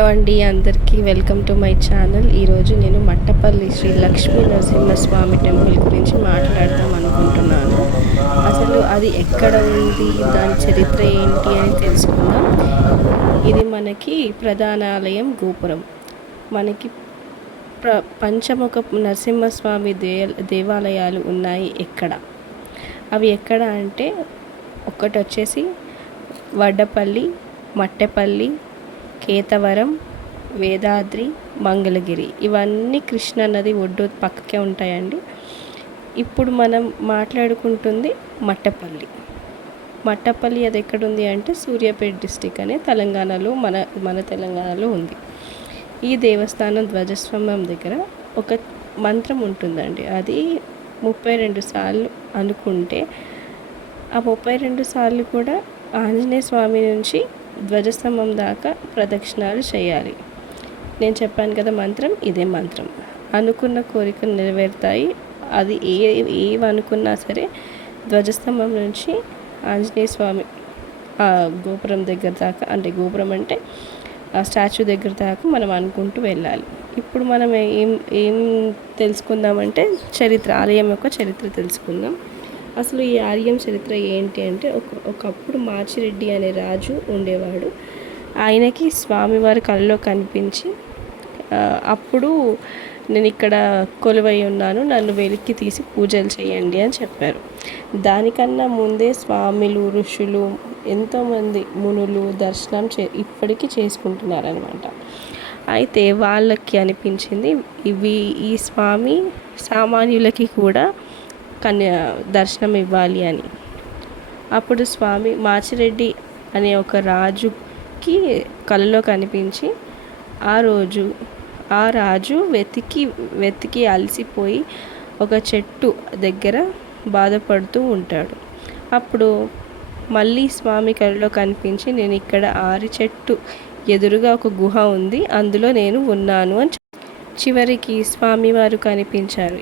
అండి అందరికీ welcome to my channel. ఈరోజు నేను మట్టపల్లి శ్రీ లక్ష్మీ నరసింహస్వామి టెంపుల్ గురించి మాట్లాడదాం అనుకుంటున్నాను. అసలు అది ఎక్కడ ఉంది? దాని చరిత్ర ఏంటి అని తెలుసుకుందాం. ఇది మనకి ప్రధాన ఆలయం గోపురం. మనకి ప్ర పంచముఖ నరసింహస్వామి దే దేవాలయాలు ఉన్నాయి ఎక్కడ? అవి ఎక్కడ అంటే ఒకటి వచ్చేసి వడ్డపల్లి మట్టెపల్లి కేతవరం వేదాద్రి మంగళగిరి ఇవన్నీ కృష్ణా నది ఒడ్డు పక్కకే ఉంటాయండి. ఇప్పుడు మనం మాట్లాడుకుంటుంది మట్టపల్లి. మట్టపల్లి అది ఎక్కడుంది అంటే సూర్యాపేట డిస్టిక్ అనే తెలంగాణలో మన మన తెలంగాణలో ఉంది. ఈ దేవస్థానం ధ్వజస్తంభం దగ్గర ఒక మంత్రం ఉంటుందండి. అది ముప్పై రెండు సార్లు అనుకుంటే ఆ ముప్పై రెండు సార్లు కూడా ఆంజనేయ స్వామి నుంచి ధ్వజస్తంభం దాకా ప్రదక్షిణాలు చేయాలి. నేను చెప్పాను కదా మంత్రం ఇదే మంత్రం. అనుకున్న కోరికలు నెరవేరుతాయి. అది ఏ ఏవనుకున్నా సరే ధ్వజస్తంభం నుంచి ఆంజనేయ స్వామి ఆ గోపురం దగ్గర దాకా అంటే గోపురం అంటే ఆ స్టాచ్యూ దగ్గర దాకా మనం అనుకుంటూ వెళ్ళాలి. ఇప్పుడు మనం ఏం ఏం తెలుసుకుందామంటే చరిత్ర ఆలయం యొక్క చరిత్ర తెలుసుకుందాం. అసలు ఈ ఆర్యం చరిత్ర ఏంటి అంటే ఒక ఒకప్పుడు మాచిరెడ్డి అనే రాజు ఉండేవాడు. ఆయనకి స్వామివారి కళ్ళలో కనిపించి అప్పుడు నేను ఇక్కడ కొలువై ఉన్నాను నన్ను వెలికి తీసి పూజలు చేయండి అని చెప్పారు. దానికన్నా ముందే స్వామిలు ఋషులు ఎంతోమంది మునులు దర్శనం చే ఇప్పటికీ చేసుకుంటున్నారనమాట అయితే వాళ్ళకి అనిపించింది ఇవి ఈ స్వామి సామాన్యులకి కూడా కన్య దర్శనం ఇవ్వాలి అని. అప్పుడు స్వామి మాచిరెడ్డి అనే ఒక రాజుకి కలలో కనిపించి ఆ రోజు ఆ రాజు వెతికి వెతికి అలసిపోయి ఒక చెట్టు దగ్గర బాధపడుతూ ఉంటాడు. అప్పుడు మళ్ళీ స్వామి కళలో కనిపించి నేను ఇక్కడ ఆరి చెట్టు ఎదురుగా ఒక గుహ ఉంది అందులో నేను ఉన్నాను అని చివరికి స్వామివారు కనిపించారు.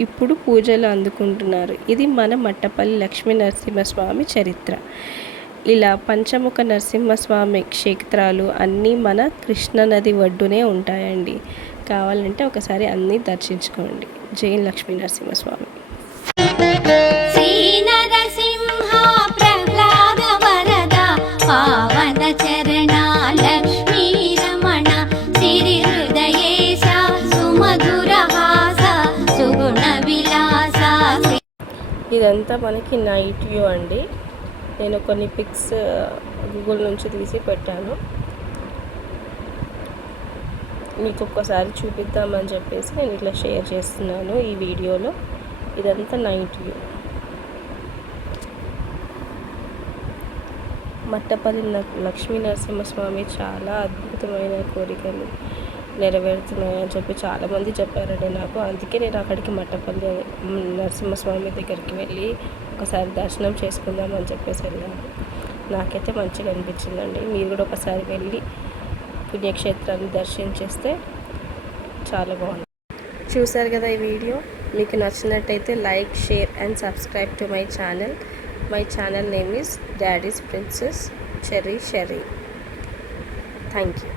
ఇప్పుడు పూజలు అందుకుంటున్నారు. ఇది మన మట్టపల్లి లక్ష్మీ నరసింహస్వామి చరిత్ర. ఇలా పంచముఖ నరసింహస్వామి క్షేత్రాలు అన్నీ మన కృష్ణానది ఒడ్డునే ఉంటాయండి. కావాలంటే ఒకసారి అన్నీ దర్శించుకోండి. జై లక్ష్మీ నరసింహస్వామి. ఇదంతా మనకి నైట్ వ్యూ అండి. నేను కొన్ని పిక్స్ గూగుల్ నుంచి తీసి పెట్టాను. మీకు ఒక్కసారి చూపిద్దామని చెప్పేసి నేను ఇట్లా షేర్ చేస్తున్నాను ఈ వీడియోలో. ఇదంతా నైట్ వ్యూ మట్టపల్లి లక్ష్మీ నరసింహస్వామి చాలా అద్భుతమైన కోరికలు. నెరవేరుతున్నాయని చెప్పి చాలామంది చెప్పారండి నాకు. అందుకే నేను అక్కడికి మట్టపల్లి నరసింహస్వామి దగ్గరికి వెళ్ళి ఒకసారి దర్శనం చేసుకుందామని చెప్పేసి వెళ్ళాను. నాకైతే మంచిగా అనిపించిందండి. మీరు కూడా ఒకసారి వెళ్ళి పుణ్యక్షేత్రాన్ని దర్శించేస్తే చాలా బాగుంది చూసారు కదా ఈ వీడియో? మీకు నచ్చినట్టయితే like share and subscribe to my channel. My channel name is daddy's princess Cherry Sherry. Thank you.